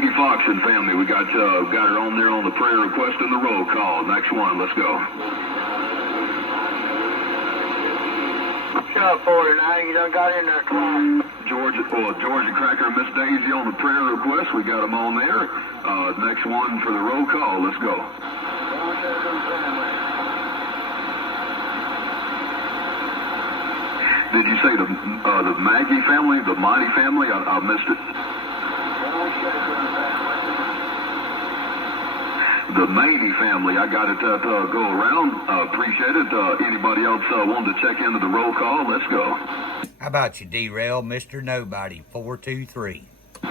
Lady Fox and family, we got her on there on the prayer request and the roll call. Next one, let's go. Shut 49, you done got in there twice. Georgia Cracker and Miss Daisy on the prayer request. We got them on there. Next one for the roll call. Let's go. Did you say the Maggie family, the Mighty family? I missed it. The Maney family, I got it go around. Appreciate it. Anybody else wanted to check into the roll call? Let's go. How about you, Drail, Mr. Nobody, 423. 80,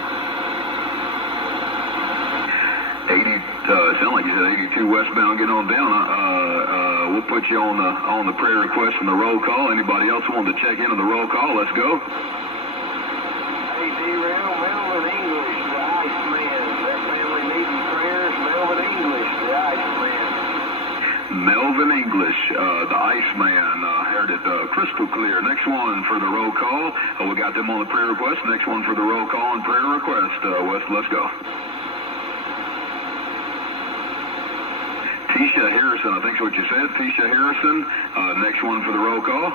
sound like you said 82 westbound. Get on down. We'll put you on the prayer request and the roll call. Anybody else wanted to check into the roll call? Let's go. Hey, Drail, Melvin English, the Iceman. That family needing prayers. Melvin English, the Iceman. Melvin English, the Iceman, heard it crystal clear. Next one for the roll call. We got them on the prayer request. Next one for the roll call and prayer request. Wes, let's go. Tisha Harrison, I think's what you said. Tisha Harrison. Next one for the roll call.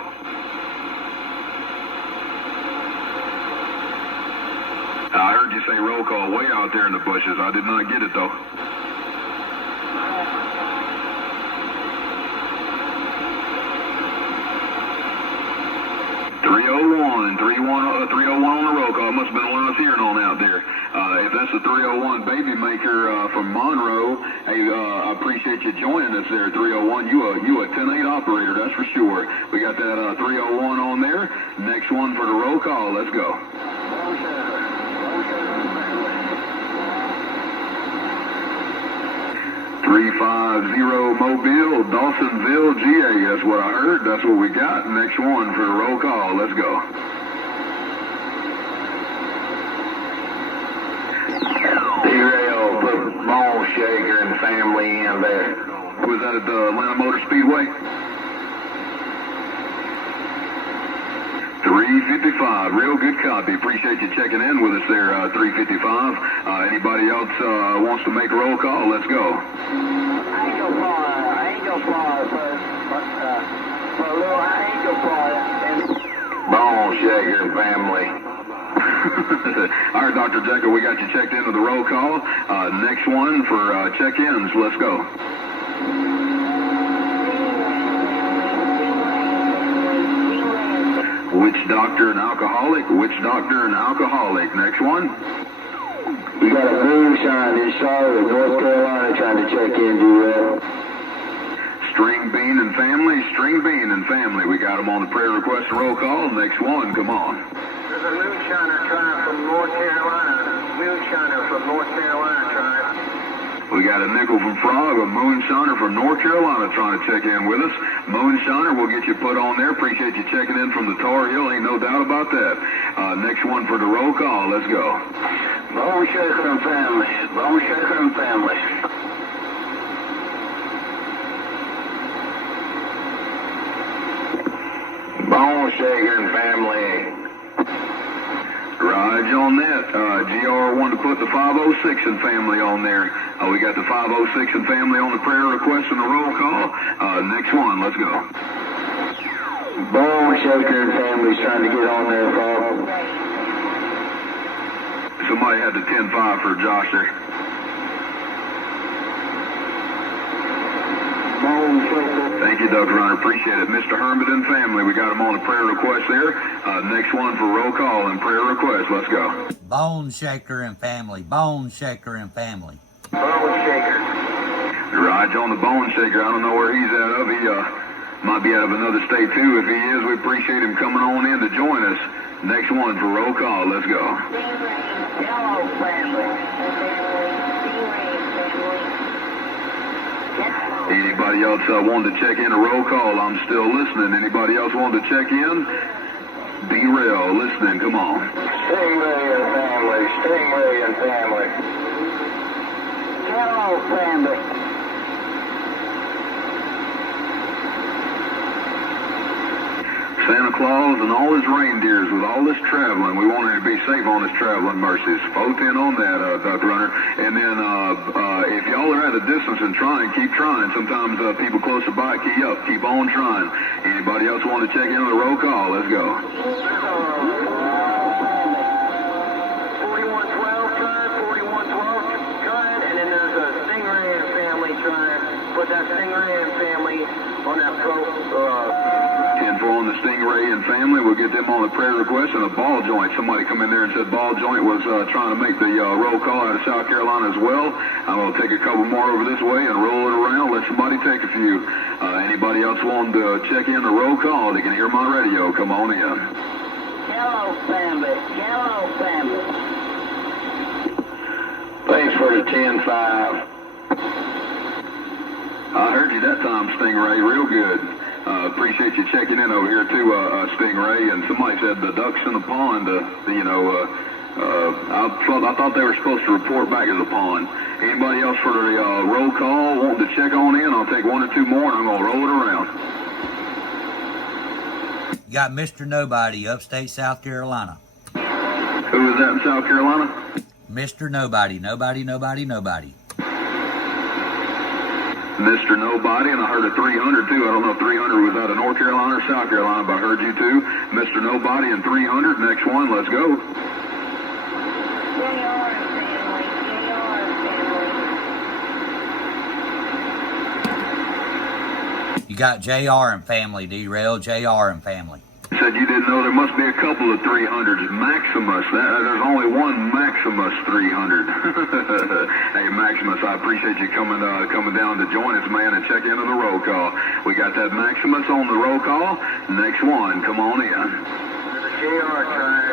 I heard you say roll call way out there in the bushes. I did not get it though. .301 on the roll call. Must have been one I was hearing on out there. If that's the 301 baby maker from Monroe, hey, I appreciate you joining us there, 301. You a 10-8 operator, that's for sure. We got that 301 on there. Next one for the roll call. Let's go. 350 Mobile, Dawsonville, GA. That's what I heard. That's what we got. Next one for the roll call. Let's go. Drail, put Bone Shaker and family in there. Was that at the Atlanta Motor Speedway? 355. Real good copy. Appreciate you checking in with us there, 355. Anybody else wants to make a roll call? Let's go. I ain't go far, but for a little, I ain't go far. Bone Shaker and family. All right, Dr. Jekyll, we got you checked into the roll call. Next one for check-ins. Let's go. Witch doctor and alcoholic. Witch doctor and alcoholic. Next one. We got a moonshine in Charlotte, North Carolina, trying to check in, Drail. String Bean and family. String Bean and family. We got them on the prayer request and roll call. Next one. Come on. There's a moonshiner tribe from North Carolina. Moonshiner from North Carolina tribe. We got a nickel from Frog, a moonshiner from North Carolina trying to check in with us. Moonshiner, we'll get you put on there. Appreciate you checking in from the Tar Heel. Ain't no doubt about that. Next one for the roll call. Let's go. Bone Shaker and family. Bone Shaker and family. Bone Shaker and family. Raj on that. GR wanted to put the 506 and family on there. We got the 506 and family on the prayer request and the roll call. Next one, let's go. Bone Shaker and family's trying to get on there, folks. Somebody had the 10-5 for Josh there. Bone Shaker. Thank you, Dr. Runner. Appreciate it. Mr. Hermit and family, we got him on a prayer request there. Next one for roll call and prayer request. Let's go. Bone Shaker and family. Bone Shaker and family. Bone Shaker. Raj on the Bone Shaker. I don't know where he's out of. He might be out of another state too. If he is, we appreciate him coming on in to join us. Next one for roll call. Let's go. Yellow family. Anybody else wanted to check in a roll call? I'm still listening. Anybody else wanted to check in? Drail, listening. Come on. Stingray and family. Stingray and family. Yellow family. Santa Claus and all his reindeers with all this traveling. We want him to be safe on his traveling mercies. Both in on that, Duck Runner. And then if y'all are at a distance and trying, keep trying. Sometimes people closer by key up. Keep on trying. Anybody else want to check in on the roll call? Let's go. 4112 trying, 4112 trying, and then there's a Stingray and family trying. Put that Stingray and family on that pro. 10-4 on the Stingray and family. We'll get them on the prayer request and a ball joint. Somebody come in there and said ball joint was trying to make the roll call out of South Carolina as well. I'm going to take a couple more over this way and roll it around. Let somebody take a few. Anybody else want to check in the roll call? They can hear my radio. Come on in. Hello, family. Hello, family. Thanks for the 10-5. I heard you that time, Stingray. Real good. Appreciate you checking in over here too, Stingray. And somebody said the ducks in the pond. I thought they were supposed to report back to the pond. Anybody else for the roll call wanting to check on in? I'll take one or two more and I'm gonna roll it around. You got Mr. Nobody, upstate South Carolina. Who is that in South Carolina? Mr. Nobody, nobody. Mr. Nobody, and I heard a 300 too. I don't know if 300 was out of North Carolina or South Carolina, but I heard you too. Mr. Nobody and 300. Next one, let's go. You got JR and family, D-Rail, JR and family. Said you didn't know there must be a couple of 300s. Maximus. There's only one Maximus 300. Hey, Maximus, I appreciate you coming down to join us, man, and check into the roll call. We got that Maximus on the roll call. Next one, come on in. JR trying.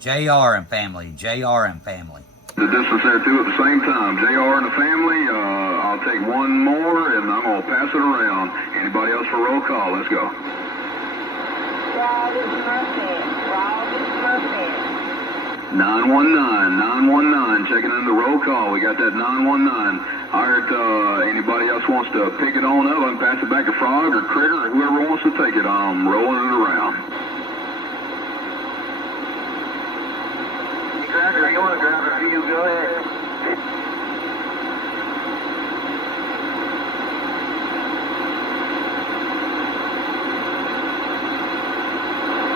JR and family. The distance there too at the same time. JR and the family. I'll take one more and I'm gonna pass it around. Anybody else for roll call? Let's go. 919, checking in the roll call. We got that 919. All right, anybody else wants to pick it on up and pass it back to Frog or Critter or whoever wants to take it. I'm rolling it around. Grabber, you want to grab a few? Go ahead.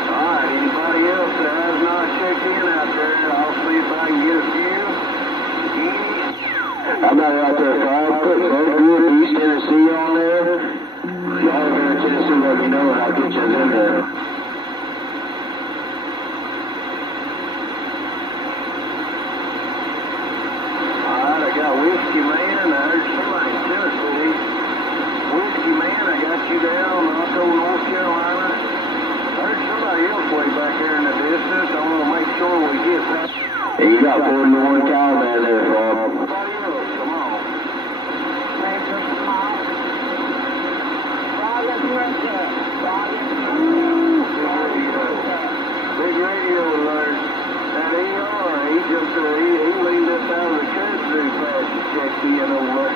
Alright, anybody else that has not checked in out there, I'll see if I can get a few. I'm not out there, Frog. Put both good East Tennessee on there. Y'all here in Tennessee, let me know and I'll get you in there. Whiskey Man, I heard somebody in Tennessee. Whiskey Man, I got you down, also North Carolina. I heard somebody else way back there in the distance. I want to make sure we get that. Hey, you got 41 cow man there, Bob. Somebody else, come on. Big radio alert. That ER, he leaned us out of the country fast to check in over.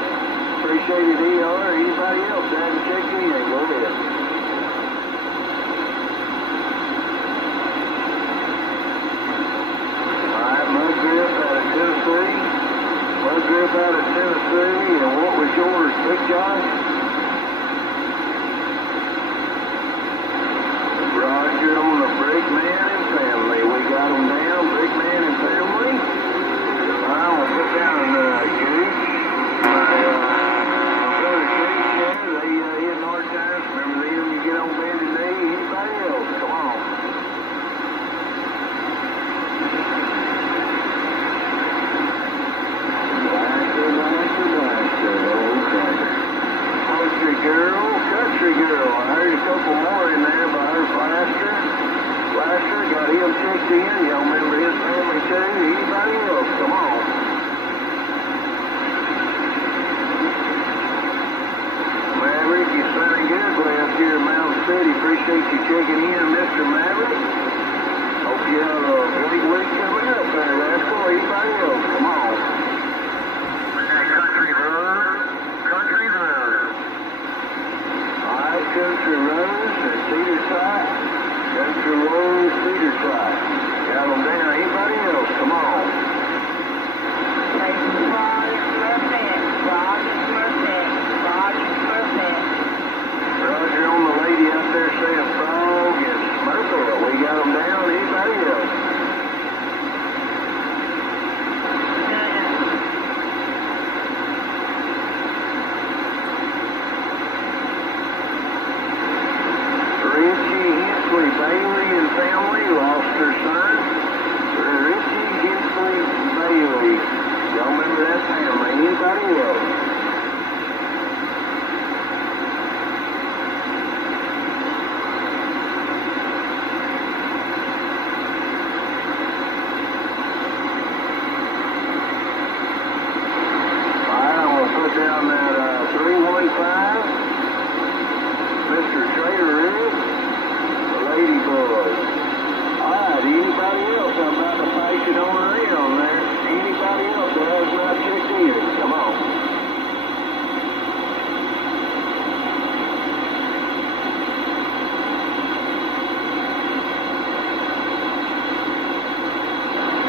Appreciate it, ER. Anybody else that hasn't checked in, go ahead. Alright, Mudgrip out of Tennessee. And what was yours, Big Josh? Roger on the Brickman and family. We got them down, Brickman and family. I'll put down Goose. My brother Goose there, they hit hard times. Remember them, you get on bended knee. Anybody else? Come on. Blaster. Okay. Country girl. I heard a couple more in there by her Blaster. Got him checked in. Y'all remember his family too? Anybody else? Come on. Maverick, you sounding good way up here in Mountain City. Appreciate you checking in, Mr. Maverick. Hope you have a great week coming up there, Rascal. Anybody else? Come on. Mr. Rose at Cedar Site. Mr. Rose, Cedar Site. Got them down. Anybody else? Come on. Roger on the lady out there saying frog and Smurfette. We got them down. Anybody else? Richie Hensley Bailey and family lost their son. Richie Hensley Bailey. Y'all remember that family? Anybody else? Down that 315, Mr. Trader Rig, the Ladybug. Alright, anybody else? I'm about to pass it on around there. Anybody else that has not checked in? Come on.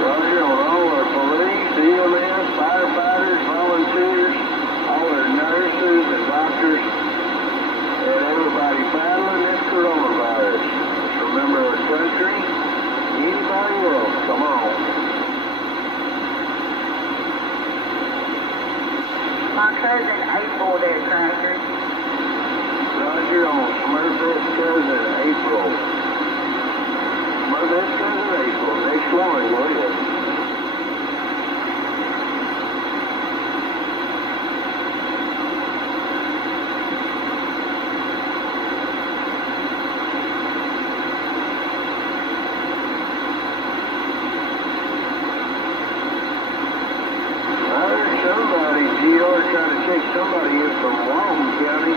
Roger on all our police, EMS, firefighters, volunteers, all our nurses and doctors, and everybody battling this coronavirus. Let's remember our country. Anybody else? Come on. My cousin April there, Tracker. Roger on Smurfette's cousin April. Smurfette's cousin April. Next one, go ahead. Somebody, GR, trying to check somebody in from Walton County.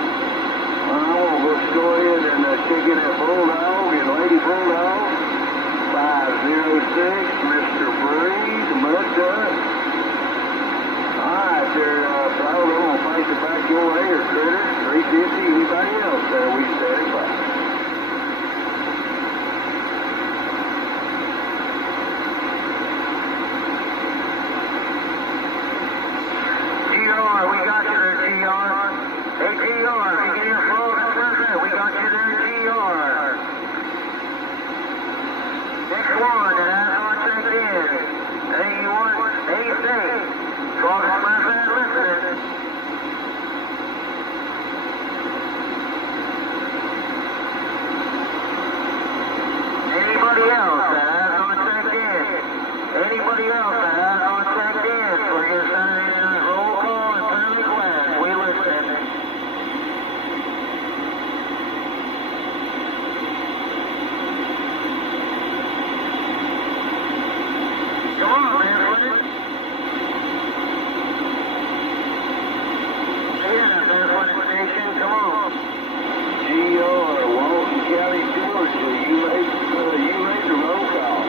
Let's go ahead and check in that Bulldog and Lady Bulldog. 506, Mr. Breeze, Mudgut. Alright, there, Paul, I'm going to pass it back your way, or Critter. 350, anybody else there? We stand by. We got you there, GR. Hey, GR, you get your flow and Smurfette. We got you there, GR. Next one that has not checked in. 8186. Flow and Smurfette listening. Anybody else that has not checked in? Anybody else that has not checked in for your Saturday night roll call and family class? We listen. Come on, man. Yeah, that's one station. Come on. GR, Walton County, Georgia. You made the roll call.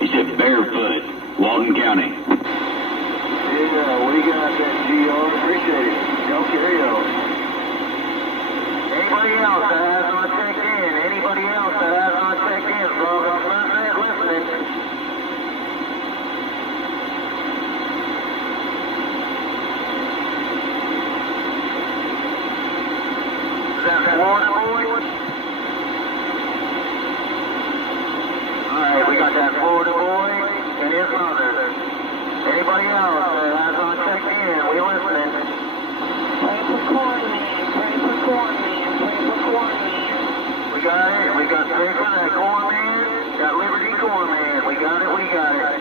He said barefoot, Walton County. Yeah, we got that, GR. Appreciate it. Y'all carry on. Anybody else that has not checked in? Anybody else that has not checked in? Frog on Smurfette listening. Is that Florida boy? Alright, we got that Florida boy and his mother. Anybody else that has not checked in? We listening. Pray for corn, man. Pray for corn, man. Pray for corn, man. We got it. We got Strickland, that corn man. Got Liberty corn man. We got it. We got it.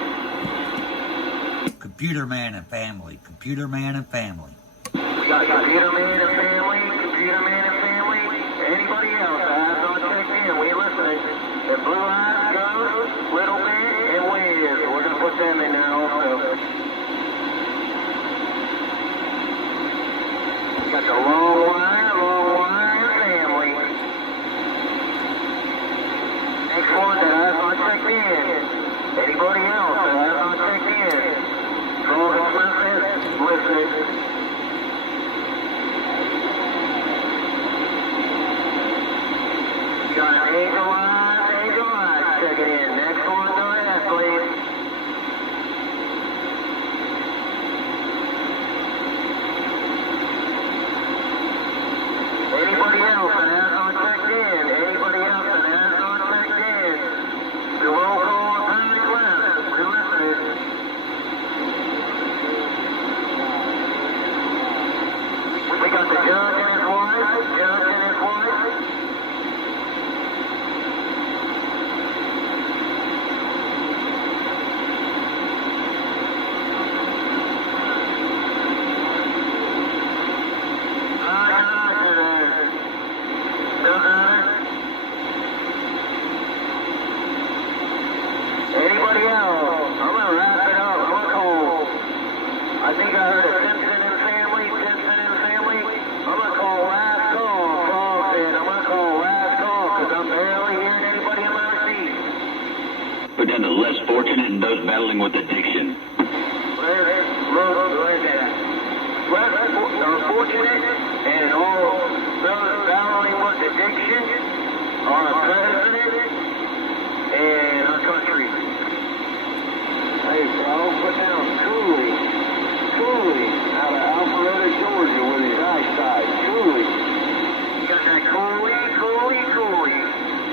Computer man and family. Computer man and family. We got Computer man and family. Computer man and family. Anybody else that has not checked in? We listening. If Blue Eyes goes, Little Bit, and Wiz. We're going to put them in there also. Got the long wire family. Next one that has not checked in. Anybody else that has not checked in? Frog on Smurfette, listen. listening. Got an Angel Eyes, check it in. Next one, go ahead, please. Anybody else that has not checked in? Anybody else that has not checked in? The roll call on panic left. We're listening. We got the judge and his wife. Judge and his wife. Anybody else? I'm going to wrap it up. I'm going to call. I think I heard a Simpson and family. I'm going to call last call. I'm going to call last call because I'm barely hearing anybody in my seat. Put down the less fortunate and those battling with addiction. Where's that? Less unfortunate and all those battling with addiction, our president and our country. Hey, bro, put down Cooley out of Alpharetta, Georgia with his eyesight. Cooley. You got that Cooley.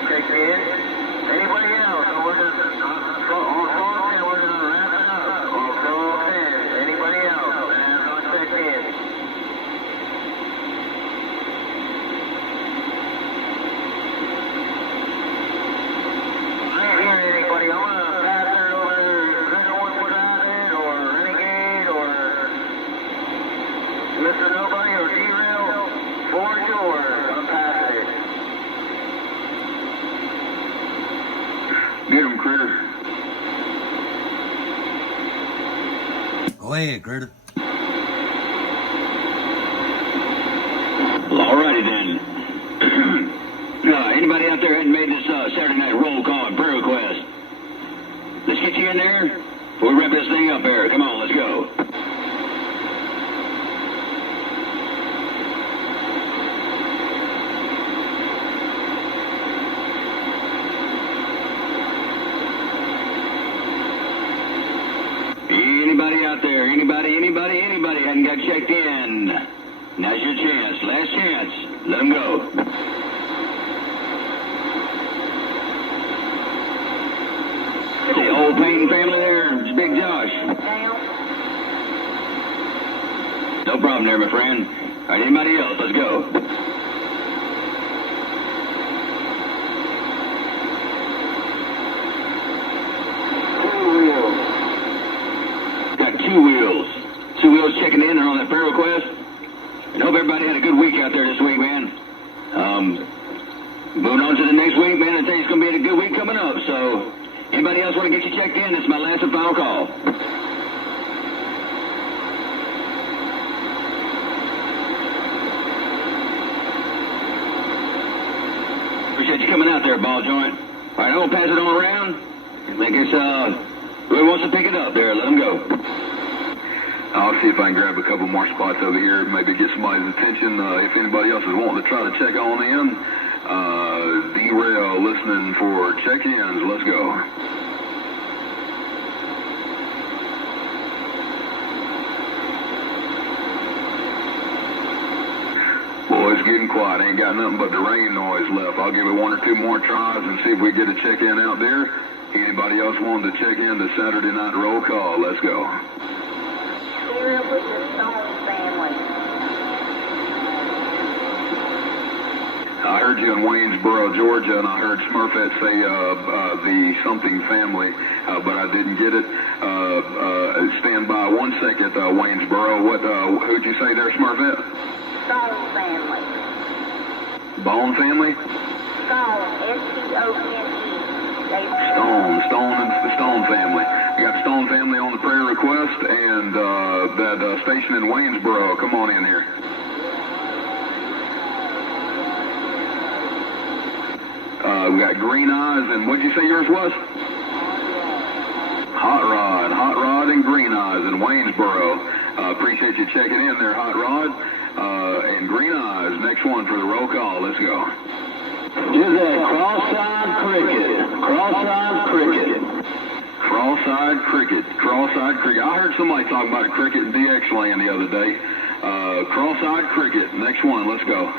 Check in. Anybody else? We're going to, all talk and we're going to wrap it up. All talk and anybody else that has not checked in? I ain't hearing anybody. I'm going to pass it over to Crittlewood without it, or Renegade, or Mr. Nobody, or Drail. Floor is yours. I'm passing it. Get him, Critter. Go ahead, Critter. Well, alrighty then. Anybody out there hadn't made this Saturday night roll call and prayer request? Let's get you in there before we wrap this thing up here. Come on, let's go. Anybody out there? Anybody hadn't got checked in? Now's your chance. Last chance. Let them go. The old Payton family there, it's Big Josh. No problem there, my friend. All right, anybody else? Let's go. Got two wheels. Two wheels checking in and on that prayer request. And hope everybody had a good week out there this week, man. Moving on to the next week, man. I think it's going to be a good week coming up. So, anybody else want to get you checked in? This is my last and final call. Appreciate you coming out there, ball joint. All right, I'm going to pass it on around. I think it's, whoever wants to pick it up there, let them go. I'll see if I can grab a couple more spots over here, maybe get somebody's attention. If anybody else is wanting to try to check on in, Drail listening for check-ins. Let's go. Boy, it's getting quiet. Ain't got nothing but the rain noise left. I'll give it one or two more tries and see if we get a check-in out there. Anybody else wanting to check in the Saturday night roll call? Let's go. With the Stone family. I heard you in Waynesboro, Georgia, and I heard Smurfette say the something family, but I didn't get it. Stand by 1 second, Waynesboro. Who'd you say there, Smurfette? Stone family. Bone family? Stone, S-T-O-N-E. Stone family. You got Stone family on the prayer request, and that station in Waynesboro. Come on in here. We got Green Eyes, and what'd you say yours was? Hot Rod and Green Eyes in Waynesboro. Appreciate you checking in there, Hot Rod. And Green Eyes, next one for the roll call. Let's go. Do that cross-eyed cricket. Cross-eyed cricket. Cross-eyed cricket. Cross-eyed cricket. I heard somebody talking about a cricket in DX land the other day. Cross-eyed cricket. Next one. Let's go.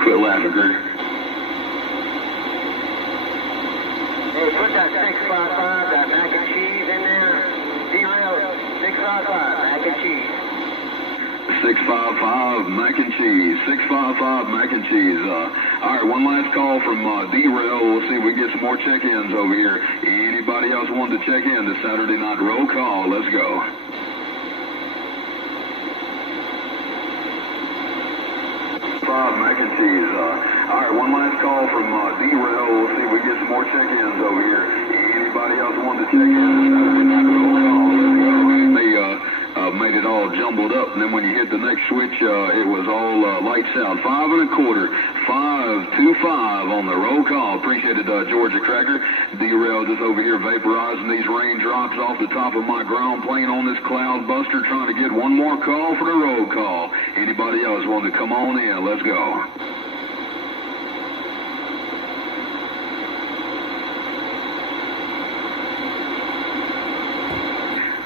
Quit laughing, Greg. Hey, put that 655, that mac and cheese in there. Drail, 655, mac and cheese. 655 mac and cheese. 655 mac and cheese. All right, one last call from Drail. We'll see if we can get some more check-ins over here. Anybody else wanted to check in this Saturday night roll call? Let's go. Mac and cheese. All right, one last call from Drail. We'll see if we can get some more check-ins over here. Anybody else wanted to check in this Saturday night roll call? They made it all jumbled up, and then when you hit the next switch, it was all lights out. 5 1/4, 525 on the roll call. Appreciate it, Georgia Cracker. Drail just over here vaporizing these raindrops off the top of my ground plane on this cloud buster, trying to get one more call for the roll call. Anybody else want to come on in? Let's go.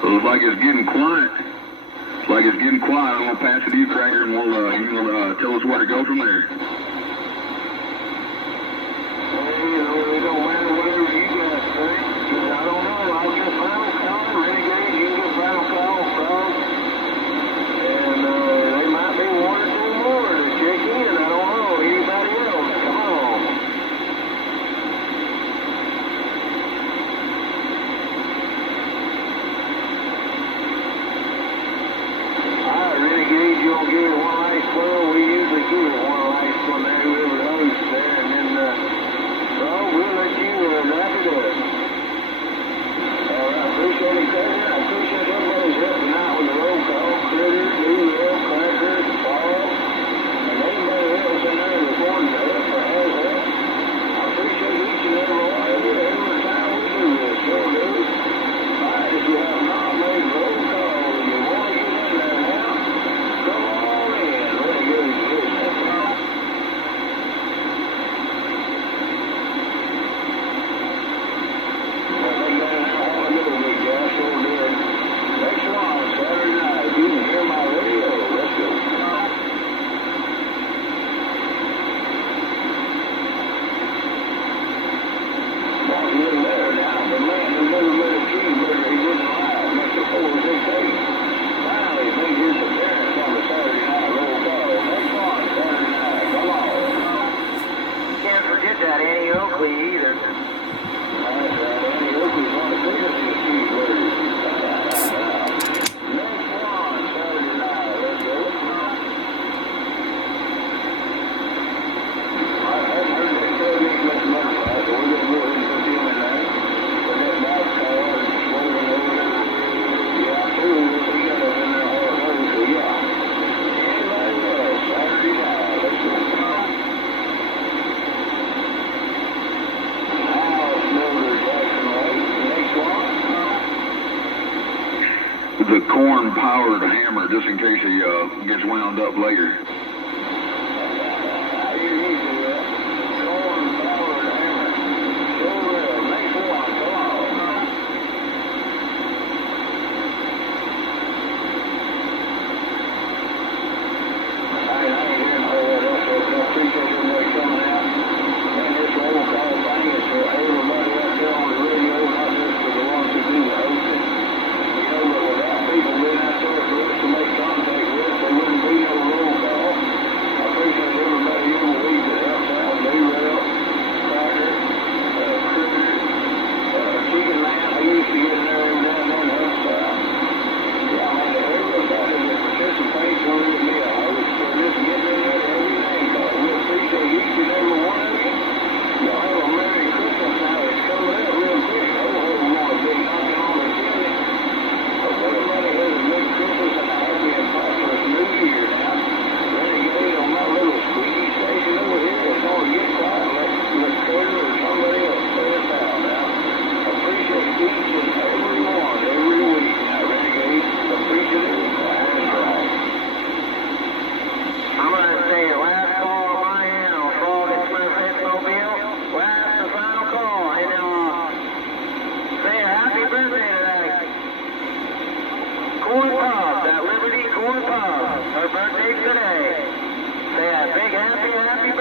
Looks like it's getting quiet. I'm going to pass it to you, Cracker, and you'll tell us where to go from there. Well, it don't matter whatever you guys think. I don't know. I'll get final call. Renegade, you can get final call from. And there might be 1 or 2 more to check in. I don't know. Anybody else? Come on. Renegade, you don't give it one last twirl. We usually give it one last one there, whoever hosts there, and then, well, we'll let you wrap it up. All right, appreciate it, Cracker. I appreciate everybody's helping out with the roll call. Critter, Drail, Cracker, Paul, and anybody else in there that's wanting to help or has help. I appreciate each and every one of you every time we do this. Sure do. All right, if you have not made roll call and you want to get in there now, come on in. Renegade business. Well, they got an hour on the middle, big guy. Sure did. Next one, Saturday night. You can hear my radio. Let's go. Mark in there now. The man who never made a cheeseburger, he didn't lie. Mr. 468. Finally made his appearance on the Saturday night roll call. Next one, Saturday night. Come on. Can't forget that Annie Oakley either. That's right. Andy Oakley's one of the biggest of the cheeseburgers. Next one, Saturday night. Let's go. I heard that Kevin Smith motorcycle, so we're going to go ahead and put him in there. Put that box car and rolling over there. Yeah, too. We got us in there hard over, so yeah. Anybody else? Saturday night. Let's go. House Motor Jackson Lake. Next one. The corn-powered hammer, just in case he gets wound up later. I hear you do that. Corn powered hammer. Sure will. Next one. Come on. I ain't hearing all that else. I appreciate everybody coming out. Man, this roll call thing is for everybody out there on the radio, not just for the ones who do the hosting. You know, but without people being out there for us to make contact with, there wouldn't be no roll call.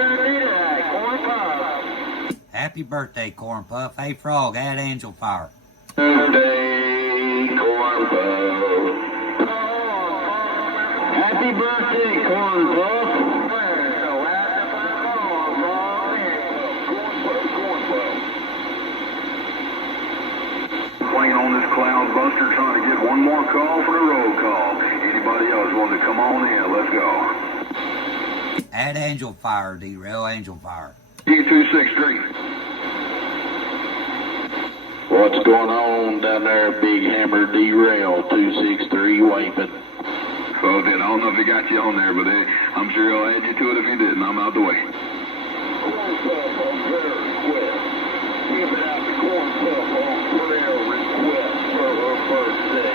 birthday today, Corn Puff. Happy birthday, Corn Puff. Hey, Frog, add Angel Fire. Birthday, Corn Puff. Happy birthday, Corn Puff. Playing on this cloud buster, trying to get one more call for the roll call. Anybody else want to come on in? Let's go. Add Angel Fire, Drail, Angel Fire. E263. What's going on down there, Big Hammer Drail 263 Waping? So then, I don't know if he got you on there, but I'm sure he'll add you to it if he didn't. I'm out the way. Corn Puff on prayer request. Giving out the Corn Puff on prayer request for her birthday.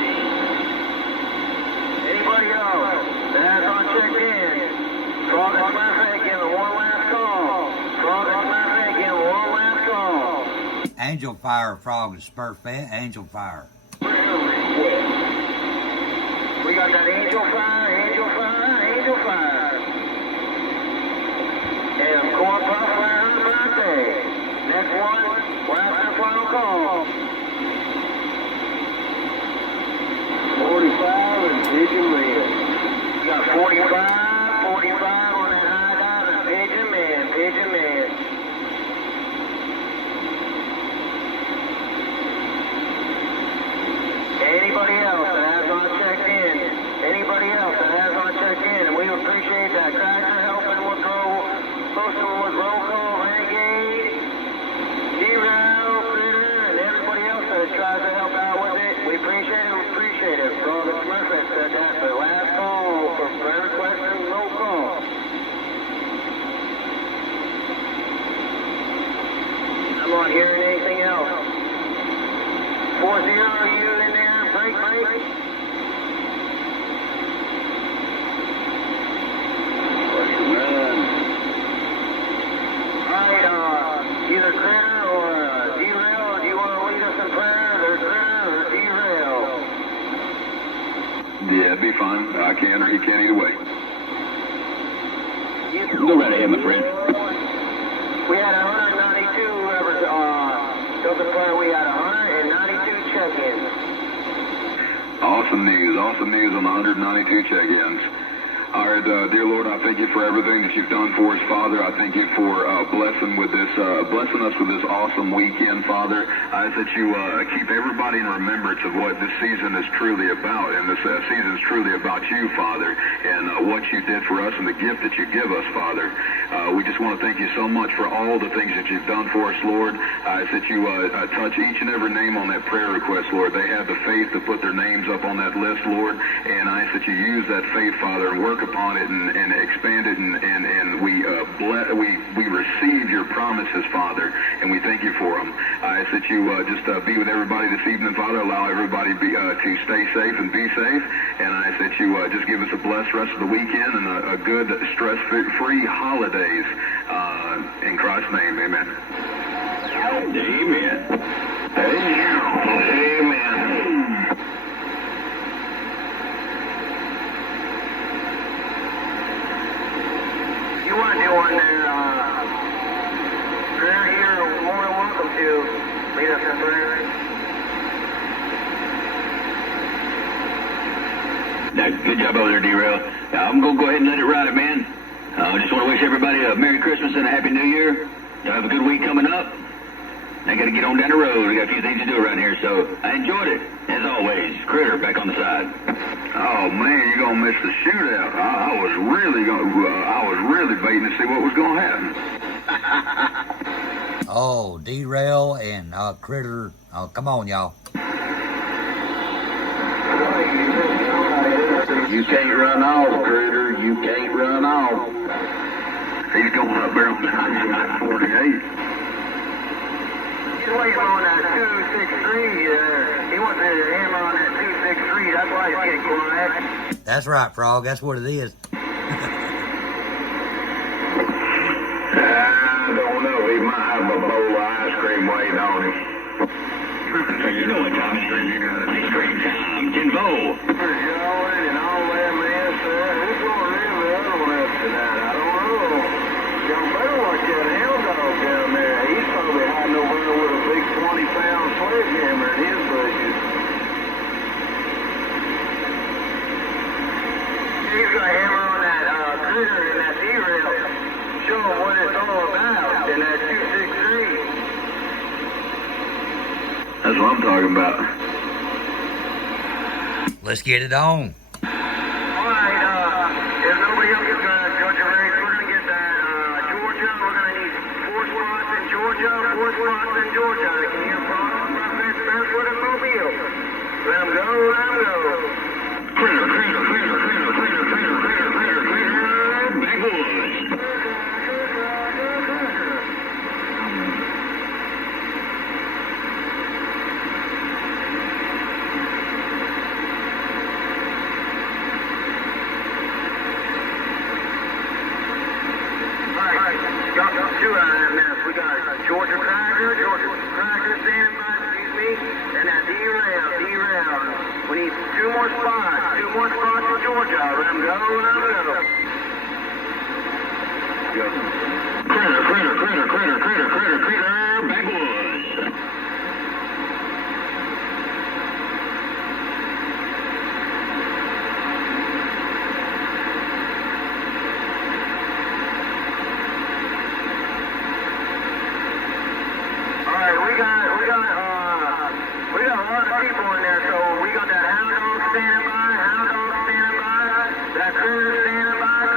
Anybody else that has not checked in? Frog and Smurfette giving one last call. Frog and Smurfette giving one last call. Angel Fire, Frog, and Smurfette, Angel Fire. Prayer request. We got that Angel Fire, Angel Fire, Angel Fire. And Corn Puff for her birthday. Next one, last and final call. 45 and Pigeon Man. You got 45, 45 on that high dive and Pigeon Man, Pigeon Man. Anybody else that has not checked in? Anybody else that has not checked in? And we appreciate that. Cracker helping with roll call, Renegade, Drail, Critter, and everybody else that tries to help out with it. We appreciate it. We appreciate it. Frog and Smurfette said that the last call for prayer request and roll call. I'm not hearing anything else. 40, you in there? Break. Alright, either Critter or Drail, do you want to lead us in prayer? There's Critter or Drail. Yeah, it'd be fine. I can or he can either way. Go right ahead, my friend. We had 192 whoever's took the prayer. We had 192 check-ins. Awesome news on the 192 check-ins. All right, dear Lord, I thank you for everything that you've done for us, Father. I thank you for blessing us with this awesome weekend, Father. I ask that you keep everybody in remembrance of what this season is truly about, and this season is truly about you, Father, and what you did for us and the gift that you give us, Father. We just want to thank you so much for all the things that you've done for us, Lord. I ask that you touch each and every name on that prayer request, Lord. They have the faith to put their names up on that list, Lord, and I ask that you use that faith, Father, and work upon it and expand it, and we receive your promises, Father, and we thank you for them. I ask that you just be with everybody this evening, Father. Allow everybody to stay safe and be safe, and I ask that you just give us a blessed rest of the weekend and a good stress-free holidays. In Christ's name, amen. Amen. Amen. You want to do one there, prayer here, more than welcome to lead us in prayer. Good job over there, Drail. I'm going to go ahead and let it ride, man. I just want to wish everybody a Merry Christmas and a Happy New Year. Y'all have a good week coming up. I got to get on down the road. We got a few things to do around here, so I enjoyed it. As always, Critter back on the side. Oh man, you're gonna miss the shootout. I was really waiting to see what was gonna happen. Oh, Drail and Critter. Oh, come on, y'all. You can't run off, Critter. You can't run off. He's going up there on 48. He's waiting on that 263 there. He wants to hammer on that 263. That's why he's getting quiet. That's right, Frog. That's what it is. I don't know. He might have a bowl of ice cream waiting on him. You know what time it is. Ice cream time. Jinvo. And all that, man, sir. Who's going to live the other one up tonight? I don't know. Young That's what I'm talking about. Let's get it on. Alright, if nobody else is going to judge a race, we're going to get that, Georgia. We're going to need 4 spots in Georgia, 4 spots in Georgia. Can you cross my best with a mobile? Let them go, let them go. Critter, critter, critter, critter, critter, critter, critter, critter, critter, backwoods. Got 2 out of that mess. We got Georgia Cracker standing by, excuse me, and that Drail. We need 2 more spots in Georgia. Let them go, let them go. Critter, critter, critter, critter, critter, critter, critter, backwoods. We got a lot of people in there, so we got that hound dog standing by, that critter standing by,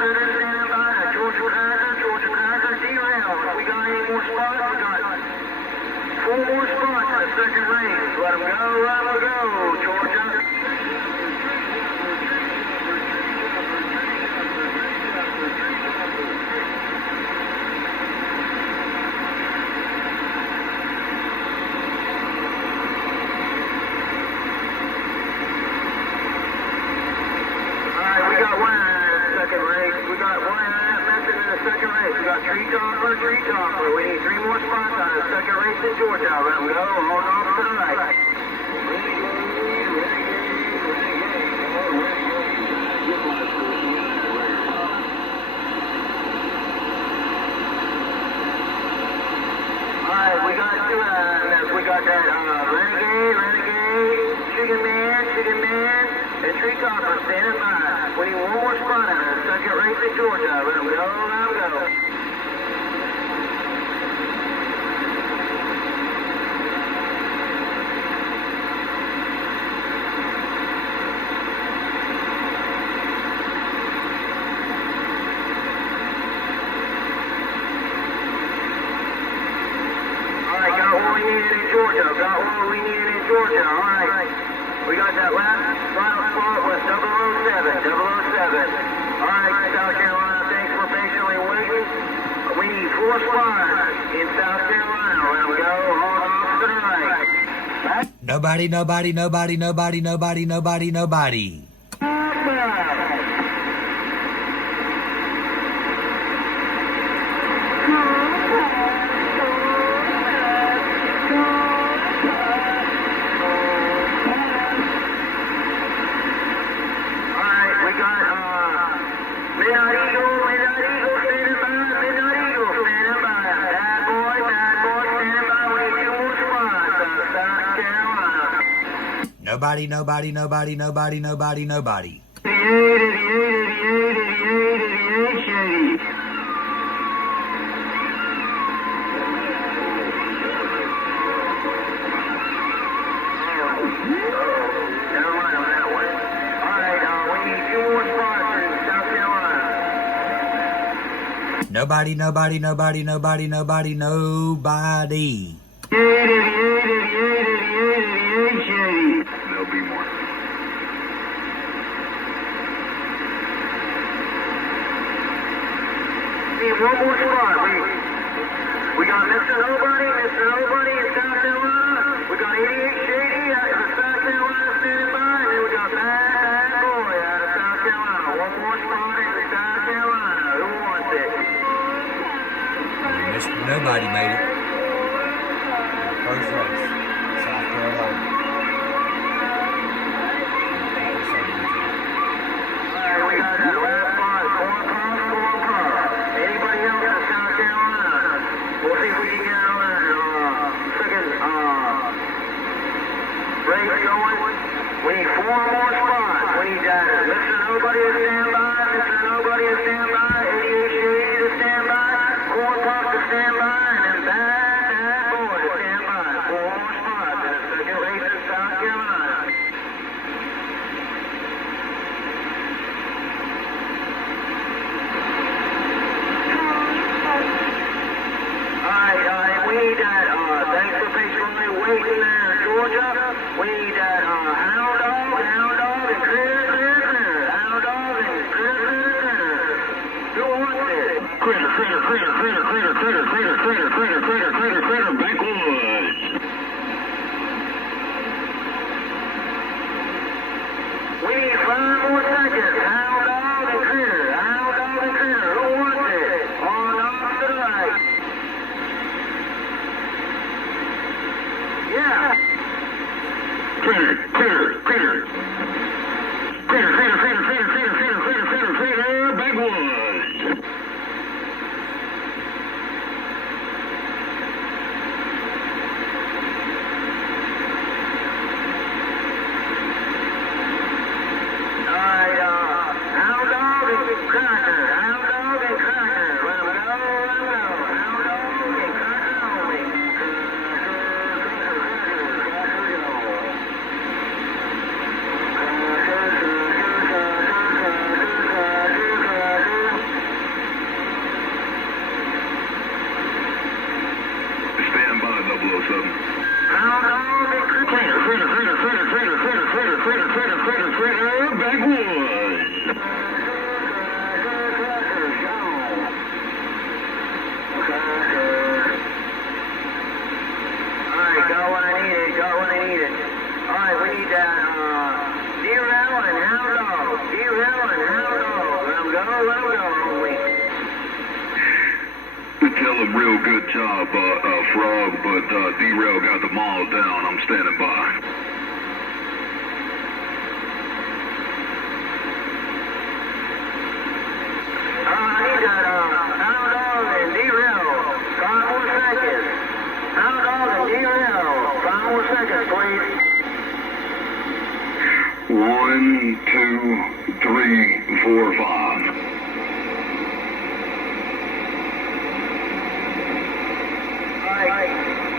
that Georgia Cracker, Drail. If we got any more spots, we got 4 more spots in the second race. Let them go, Georgia. Tree topper. We need 3 more spots on the second race in Georgia. Let them go. Hold off to the right. Alright, we got 2 out of that. We got that Renegade, Chicken Man, and Tree Topper standing by. We need 1 more spot on the second race in Georgia. Let them go, let them go. Got what we needed in Georgia. All right. We got that last final spot was 007. All right, South Carolina, thanks for patiently waiting. We need 4 spots in South Carolina. Let them go. Hold off to the right. Nobody. Nobody. Nobody. There'll be more. Need 1 more spot. We got Mr. Nobody in South Carolina. We got 88 Shady out of South Carolina standing by, and then we got Bad Boy out of South Carolina. 1 more spot in South Carolina. Who wants it? Mr. Nobody made it. First race, South Carolina. Alright, we got that last spot. Corn Puff. Anybody else in South Carolina? We'll see if we can get on that second race going. We need 4 more spots. We need that Mr. Nobody to stand by, 88 Shady to stand by, Corn Puff to stand by, and then Bad Boy to stand by. 4 more spots in the second waiting there, Georgia. We need that hound dog, and critter. Hound dog and critter. Who wants it? Critter, backwoods. We need 5 more seconds. Hound dog and critter. Who wants it? On off to the right. Yeah. Critter, backwoods. Alright, hound dog and cracker. Let him go. Hound dog and cracker only. Stand by, 007. Hound dog and cracker. Critter, backwoods. Alright, got what I needed. Alright, we need that, Drail and hound dog. Let him go only. Tell him real good job, Frog, but D-Rail got the mall down. I'm standing by. I need that, hound dog and Drail. 5 more seconds. Hound dog and Drail. 5 more seconds, please. 1, 2, 3, 4, 5.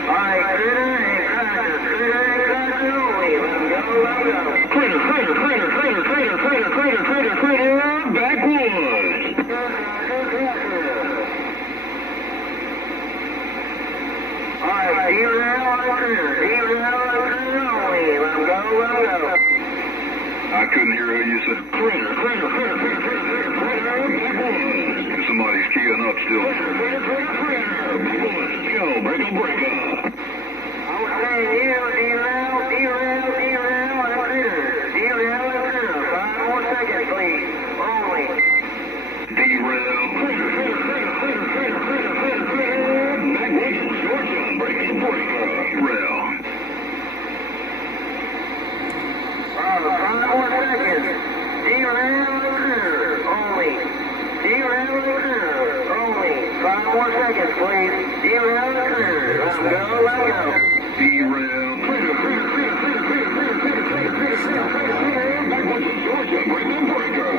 Alright, critter and cracker only. Let him go. Critter, backwoods. Alright, D-Rail and critter only. Let him go. I couldn't hear who you said. Critter, backwoods. Somebody's keying up still. Backwoods. Let's go. Breaker. I was saying you, D-Rail and critter. D-Rail and critter. 5 more seconds, please. Only. D-Rail. Backwoods, Georgia. Breaking breaker. D-Rail. 5 more seconds. D-Rail and critter. Only. 5 more seconds, please. D-Rail and critter. Let him go. D-Rail. Backwoods, Georgia. Breaking breaker.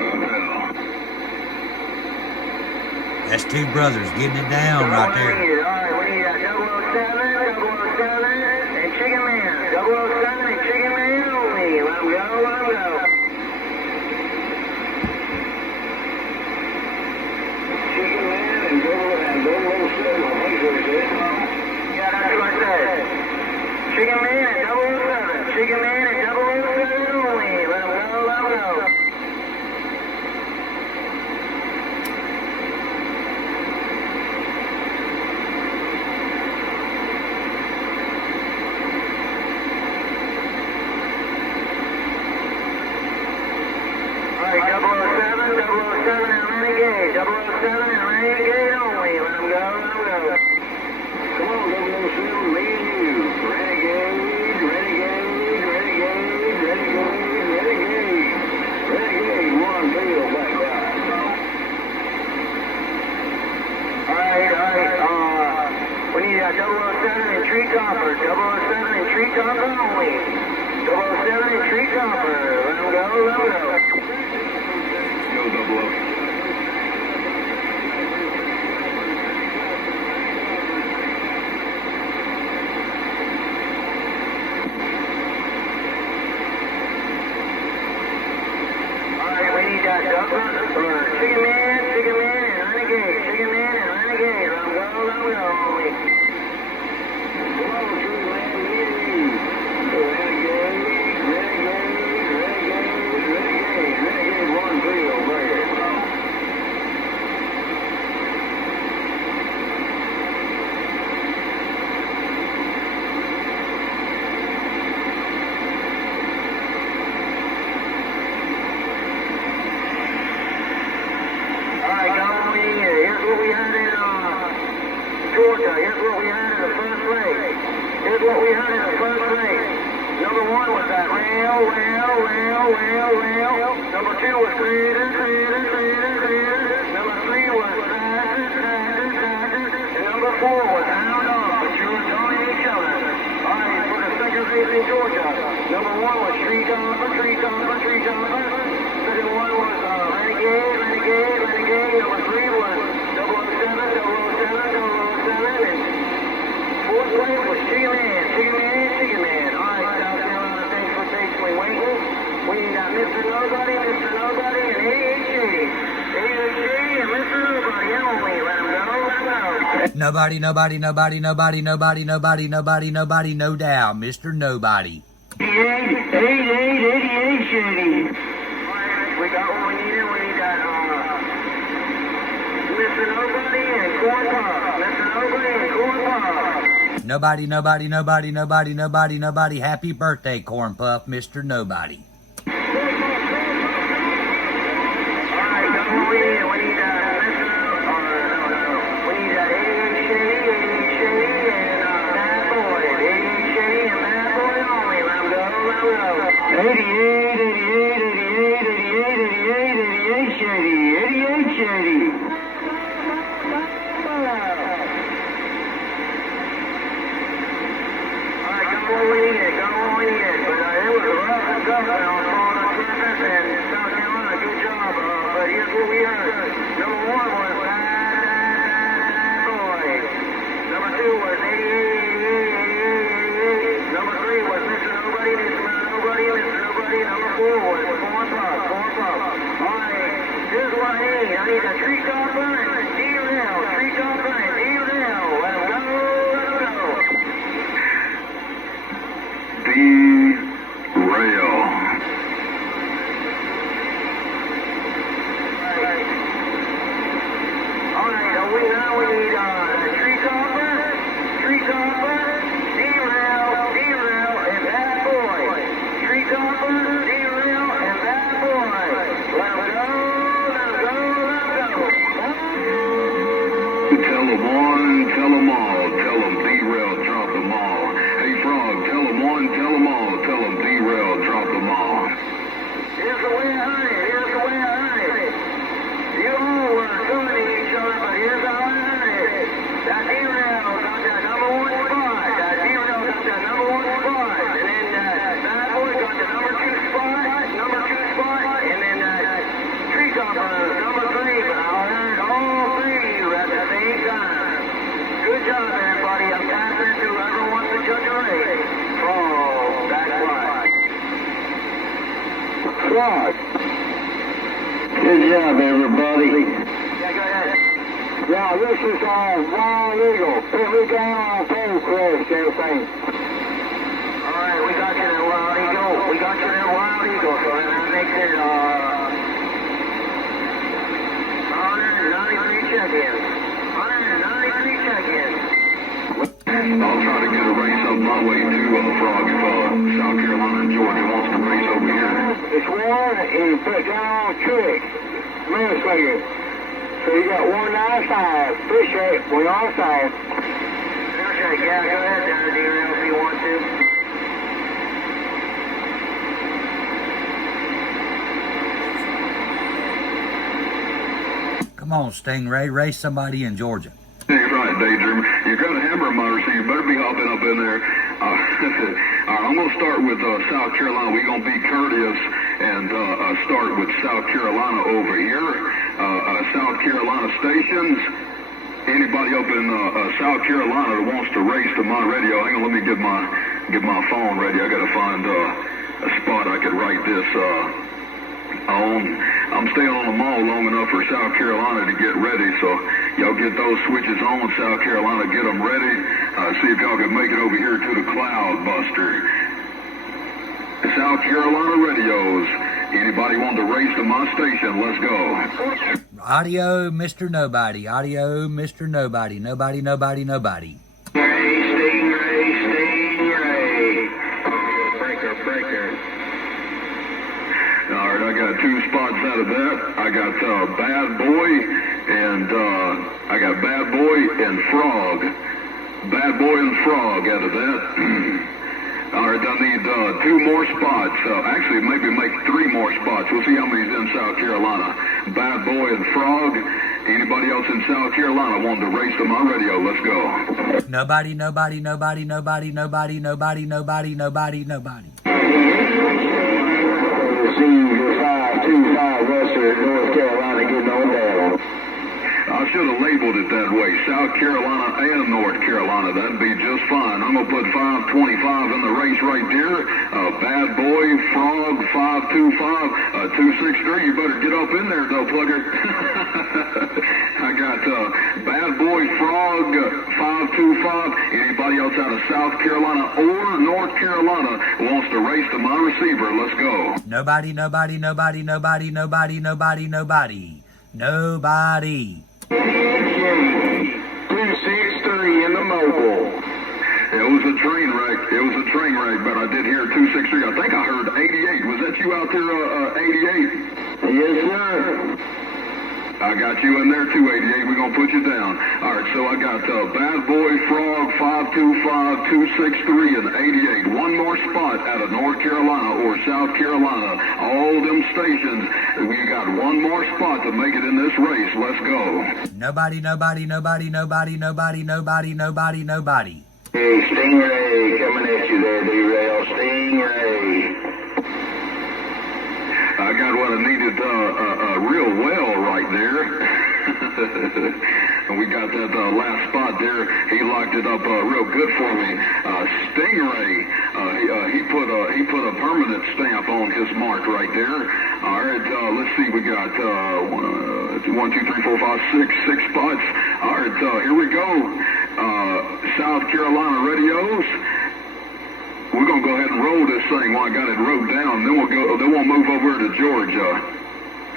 That's two brothers getting it down right there. Alright, we need that 007, and Chicken Man. 007 and Chicken Man only. Let him go. Chicken Man and 007. Yeah, that's what I said. Chicken Man and 007 only. Let him go. Alright, 007 and Renegade. 007 and Renegade only. Let him go. Come on, 007, me and you. Renegade. Renegade, one deal back out. Alright, we need that 007 and Tree Topper. 007 and Tree Topper only. 007 and Tree Topper. Let him go. Go 00. Alright, we need that Chicken Man and Renegade. Let him go. Come on, Tree Man, me and you. we heard in the first race. Number 1 was that rail. Number 2 was creator. Number 3 was tractor. And number 4 was hound off, but you were calling each other. All right, for the second race in Georgia. Number 1 was tree topper. Second one was renegade. Number 3 was 007. And fourth place was Chicken Man. All right, South Carolina, thanks for patiently waiting. We got Mr. Nobody, and 88 Shady. 88 Shady and Mr. Nobody. Only let him go. Nobody, no doubt. Mr. Nobody. 88 Shady. We got what we needed. We need that, Mr. Nobody and Corn Puff. Nobody. Happy birthday, Corn Puff, Mr. Nobody. Alright, got what we need. We need we need 88 Shady and Bad Boy. 88 Shady and Bad Boy only. Let him go. 88 Shady. Got what we needed, but it was a rough and tough on Florida surface and South Carolina, good job, but here's what we heard. Number 1 was Bad Boy. Number 2 was 88. Number 3 was Mr. Nobody. Number 4 was Corn Puff. Alright, here's what I need. I need a tree topper and Drail. Let him go. Drail. Alright, now we need a tree topper, Drail, and Bad Boy. Tree topper, Drail, and Bad Boy. Let him go. Tell them one, tell them all. Tell them Drail, drop them all. Hey, Frog, tell them one, tell them all. Tell them Drail, drop them all. Here's the way I heard it. You all were coming to each other, but here's how I heard it. That Drail got that number 1 spot. And then Bad Boy got the number 2 spot. And then Tree Topper, number 3. But I heard all 3 at the same time. Good job, everybody. I'm passing it to whoever wants to judge a race. Oh, that's right. Frog. Good job, everybody. Yeah, go ahead. Now, this is Wild Eagle. Put me down on pole crash, everything. All right, we got you there, Wild Eagle. So that makes it 193 check-ins. I'll try to get a race up my way too, Frog, if South Carolina and Georgia wants to race over here. It's one, and you put down on trick. Minnesota. So you got 195. Appreciate it. We're on side. Okay, yeah, go ahead there, Drail, if you want to. Come on, Stingray, race somebody in Georgia. That's right, Daydream. You got a hammer motor, so you better be hopping up in there. I'm going to start with South Carolina. We're going to be courteous and start with South Carolina over here. South Carolina stations. Anybody up in South Carolina that wants to race to my radio, hang on, let me get my phone ready. I got to find a spot I could write this on. I'm staying on the mall long enough for South Carolina to get ready, so y'all get those switches on, South Carolina, get them ready. See if y'all can make it over here to the Cloud Buster. South Carolina radios. Anybody want to race to my station? Let's go. Audio, Mr. Nobody. Nobody. Breaker. All right, I got 2 spots out of that. I got Bad Boy and Frog. Bad Boy and Frog out of that. All right, I need 2 more spots. Actually, maybe make 3 more spots. We'll see how many's in South Carolina. Bad Boy and Frog. Anybody else in South Carolina wanting to race to my radio? Let's go. Nobody, nobody, nobody, nobody, nobody, nobody, nobody, nobody, nobody. Receiver 525 Western North Carolina getting on down. I should have labeled it that way. South Carolina and North Carolina. That'd be just fine. I'm going to put 525 in the race right there. Bad Boy, Frog, 525, 263. You better get up in there, though, plugger. I got Bad Boy, Frog, 525. Anybody else out of South Carolina or North Carolina wants to race to my receiver? Let's go. Nobody, nobody, nobody, nobody, nobody, nobody, nobody. Nobody. 263 in the mobile. It was a train wreck. It was a train wreck, but I did hear 263. I think I heard 88. Was that you out there, 88? Yes, sir. I got you in there, 288. We're going to put you down. All right, so I got Bad Boy, Frog, 525, 263, and 88. One more spot out of North Carolina or South Carolina. All them stations, we got one more spot to make it in this race. Let's go. Nobody, nobody, nobody, nobody, nobody, nobody, nobody, nobody. Hey, Stingray coming at you there, Drail. Stingray. I got what I needed real well right there. And we got that last spot there. He locked it up real good for me. Stingray, he put a permanent stamp on his mark right there. All right, let's see. We got 1, 2, 3, 4, 5, 6 spots. All right, here we go. South Carolina radios. We're going to go ahead and roll this thing while I got it wrote down. Then we'll move over to Georgia.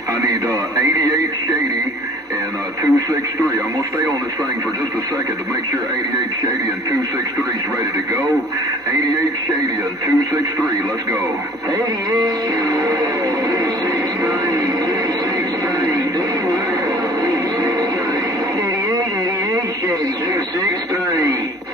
I need 88 Shady and 263. I'm going to stay on this thing for just a second to make sure 88 Shady and 263 is ready to go. 88 Shady and 263. Let's go. 88 Shady, 263.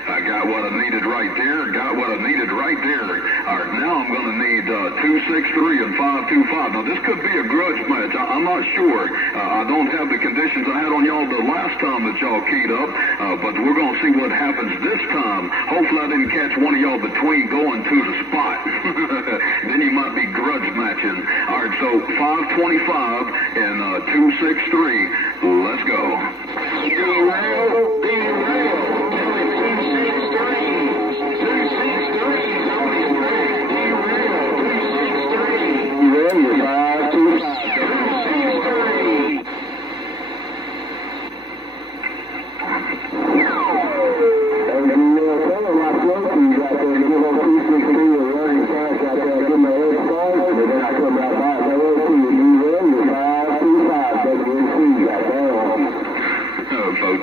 I got what I needed right there. Got what I needed right there. All right, now I'm going to need 263 and 525. Now, this could be a grudge match. I'm not sure. I don't have the conditions I had on y'all the last time that y'all keyed up, but we're going to see what happens this time. Hopefully, I didn't catch one of y'all between going to the spot. Then you might be grudge matching. All right, so 525 and 263. Let's go.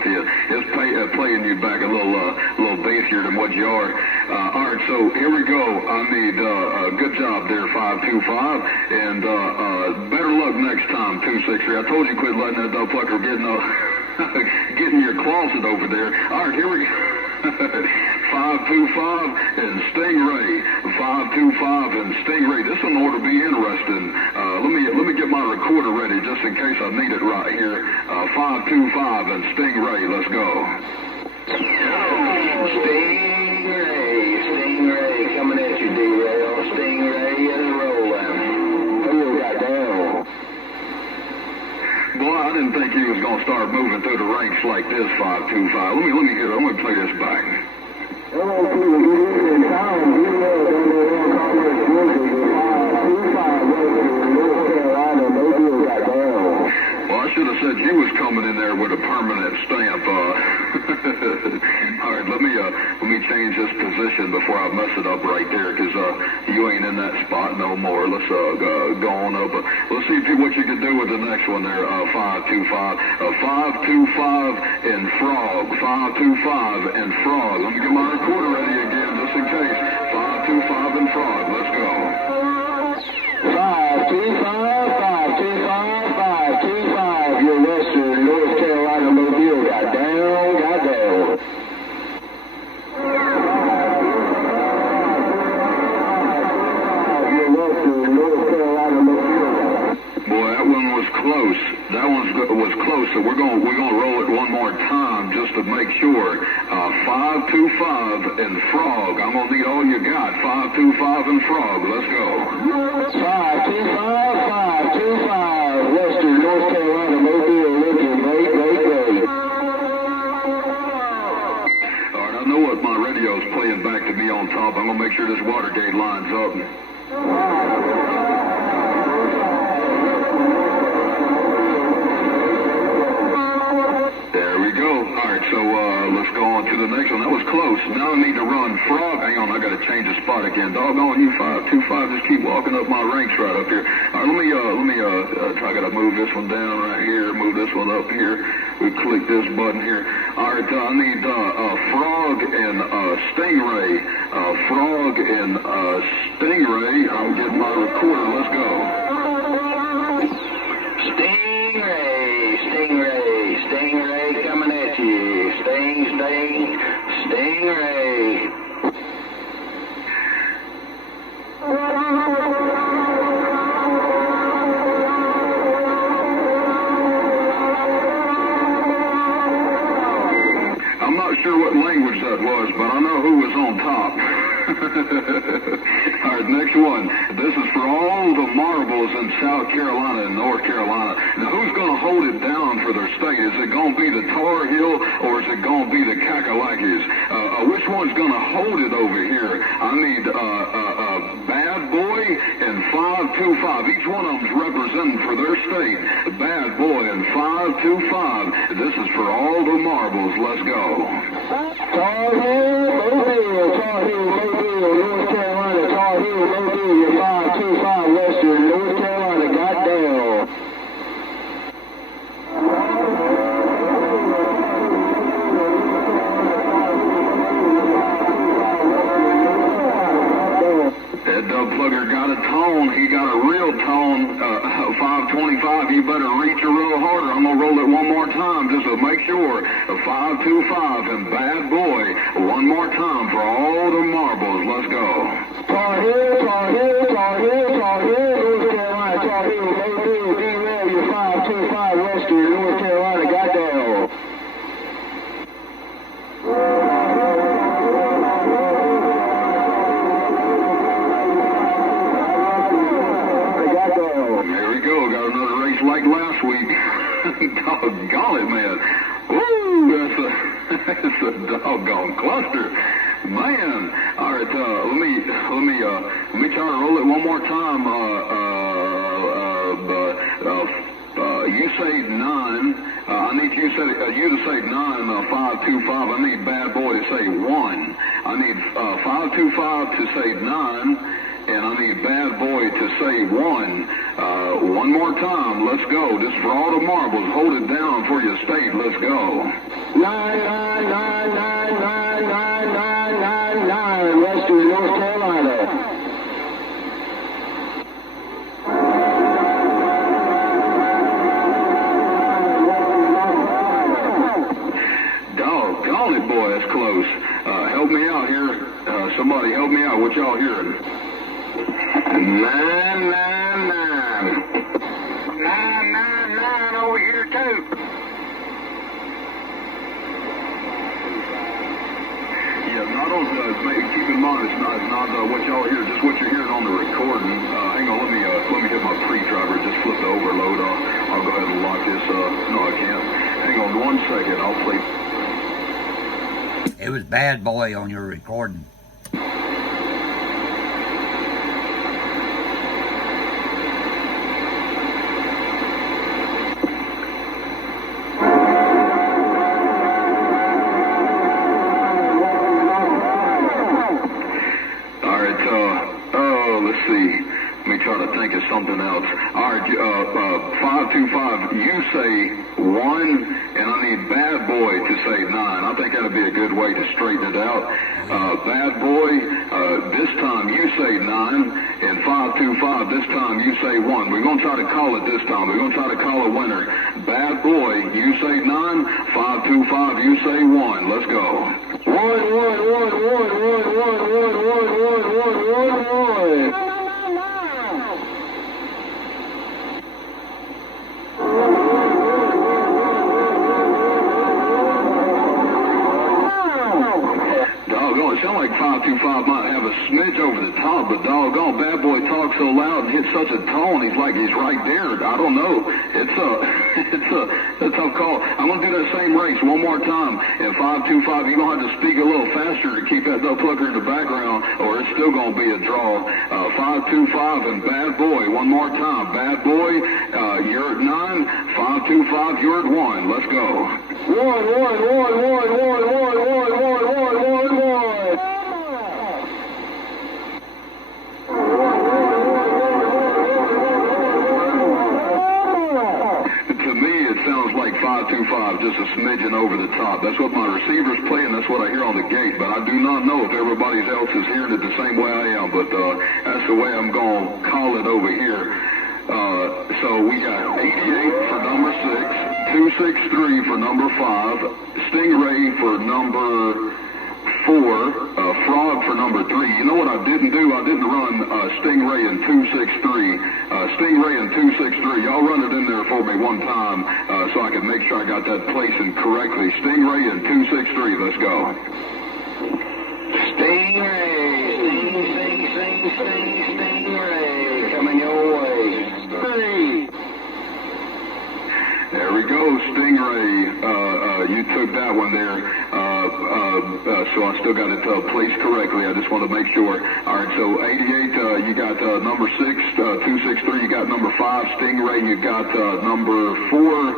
It's playing you back a little bassier than what you are. All right, so here we go. I need good job there, 525, and better luck next time, 263. I told you quit letting that dog plucker get in your closet over there. All right, here we go. 525 and Stingray. 525 and Stingray. This one ought to be interesting. Let me get my recorder ready just in case I need it right here. 525 and Stingray. Let's go. Stingray coming at you, D-Rail. Stingray is rolling. Who you got down? Boy, I didn't think he was going to start moving through the ranks like this, 525. Let me hear it. I'm going to play this back. Hello, people. Get in town. D-Rail down there in Commerce, Georgia. 525 Western North Carolina. Mobile got down. Well, I should have said you was coming in there with a permanent stamp. All right, let me change this position before I mess it up right there, because you ain't in that spot no more. Let's go on up. Let's see what you can do with the next one there. 525, 525 and Frog. 525 and Frog. Let me get my recorder ready again, just in case. 525 and Frog. Let's go. 525, 525, 525. Your Western North Carolina Mobile got down. Western North Carolina Mobile. Boy, that one was close. That one was close. So we're gonna roll it one more time just to make sure. 525 and Frog. I'm gonna need all you got. 525 and Frog. Let's go. 525 Western North Carolina Mobile. Looking great. All right, I know what my radio's playing back to me on top. I'm gonna make sure this water gate lines up. There we go. All right, so let's go on to the next one. That was close. Now I need to run Frog. Hang on, I got to change the spot again. Doggone you, 525. Just keep walking up my ranks right up here. All right, let me try. I got to move this one down right here. Move this one up here. We click this button here. All right, I need Frog and Stingray. Frog and Stingray. I'll get my recorder. Let's go. Stingray coming at you. Stingray. I'm not sure what language that was, but I know who was on top. All right, next one. This is for all the marbles in South Carolina and North Carolina. Now, who's going to hold it down for their state? Is it going to be the Tar Heel or is it going to be the Kakalakis? Which one's going to hold it over here? I need Bad Boy and 525. Each one of them's representing for their state. Bad Boy and 525. This is for all the marbles. Let's go. Tar Heel, North Carolina. Tar Heel, Mobile, 525 Western North Carolina. Goddamn. That dub plugger got a tone. He got a real tone. 525, you better reach a little harder. I'm going to roll it one more time just to make sure. 525 and Bad Boy. One more time for all the marbles. Let's go. Tar Heel, North Carolina. Tar Heel, Mobile, Drail, your 525 Western North Carolina. Goddamn. There we go. Got another race like last week. Doggone it, man. Woo! That's a doggone cluster. Man. All right, let me try to roll it one more time. You say 9. I need you to say 9, 525. I need Bad Boy to say 1. I need 525 to say 9. And I need Bad Boy to say 1. One more time. Let's go. This is for all the marbles. Hold it down for your state. Let's go. 9 Western North Carolina. Doggone it, boy. That's close. Help me out here. Somebody help me out. What y'all hearing? 9 over here too. Yeah, not on keep in mind it's not what y'all hear, just what you're hearing on the recording. Hang on, let me hit my pre-driver, just flip the overload. I'll go ahead and lock this. No, I can't. Hang on 1 second. I'll play. It was Bad Boy on your recording. Let's see. Let me try to think of something else. All right, 525, you say 1, and I need Bad Boy to say 9. I think that'd be a good way to straighten it out. Bad Boy, this time you say 9, and 525, this time you say 1. We're going to try to call it this time. We're going to try to call a winner. Bad Boy, you say 9, 525, you say 1. Let's go. 1. smidge over the top, but doggone, Bad Boy talks so loud and hits such a tone, he's like he's right there. I don't know. It's a tough call. I'm going to do that same race one more time. At 525, you're going to have to speak a little faster to keep that duck plucker in the background, or it's still going to be a draw. 525 and Bad Boy, one more time. Bad Boy, you're at 9. 525, you're at 1. Let's go. 1. To me, it sounds like 525, just a smidgen over the top. That's what my receiver's playing. That's what I hear on the gate. But I do not know if everybody else is hearing it the same way I am. But that's the way I'm going to call it over here. So we got 88 for number 6, 263 for number 5, Stingray for number 4, Frog for number 3. You know what I didn't do? I didn't run Stingray and 263. Stingray and 263. Y'all run it in there for me one time so I can make sure I got that placing correctly. Stingray and 263. Let's go. Stingray. Coming your way. There we go, Stingray. You took that one there. So I still got it placed correctly. I just want to make sure. All right, so 88, you got number 6, 263. You got number 5, Stingray. You got number 4,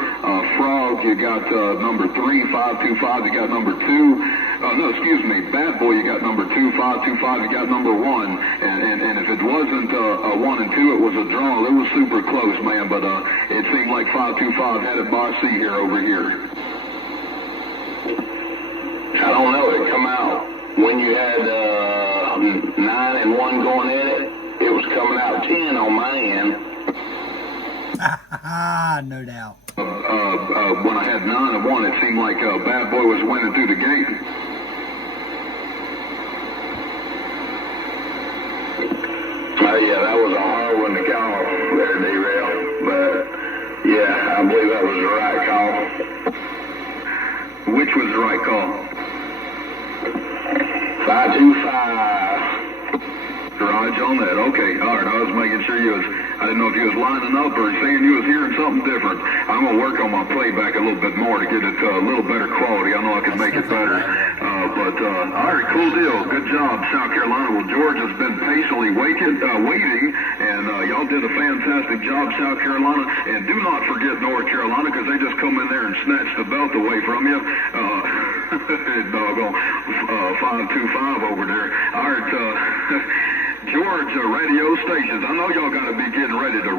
Frog. You got number 3, 525. You got number 2. No, excuse me, Bad Boy. You got number 2, 525. You got number 1. And if it wasn't a 1 and 2, it was a draw. It was super close, man. But it seemed like 525 had it by C here over here. I don't know. It come out when you had 9 and 1 going at it. It was coming out 10 on my end. No doubt. When I had 9 and 1, it seemed like Bad Boy was winning through the gate. Yeah, that was a hard one to call there, Drail. But yeah, I believe that was the right call. Which was the right call? 525. Garage on that. Okay, all right. I was making sure you was. I didn't know if you was lining up or saying you was hearing something different. I'm gonna work on my playback a little bit more to get it a little better quality. I know I can make it better. But all right, cool deal. Good job, South Carolina. Well, George has been patiently waiting, and y'all did a fantastic job, South Carolina. And do not forget North Carolina, because they just come in there and snatch the belt away from you. Doggone 525 over there. All right, George, radio stations. I know y'all got to be getting ready to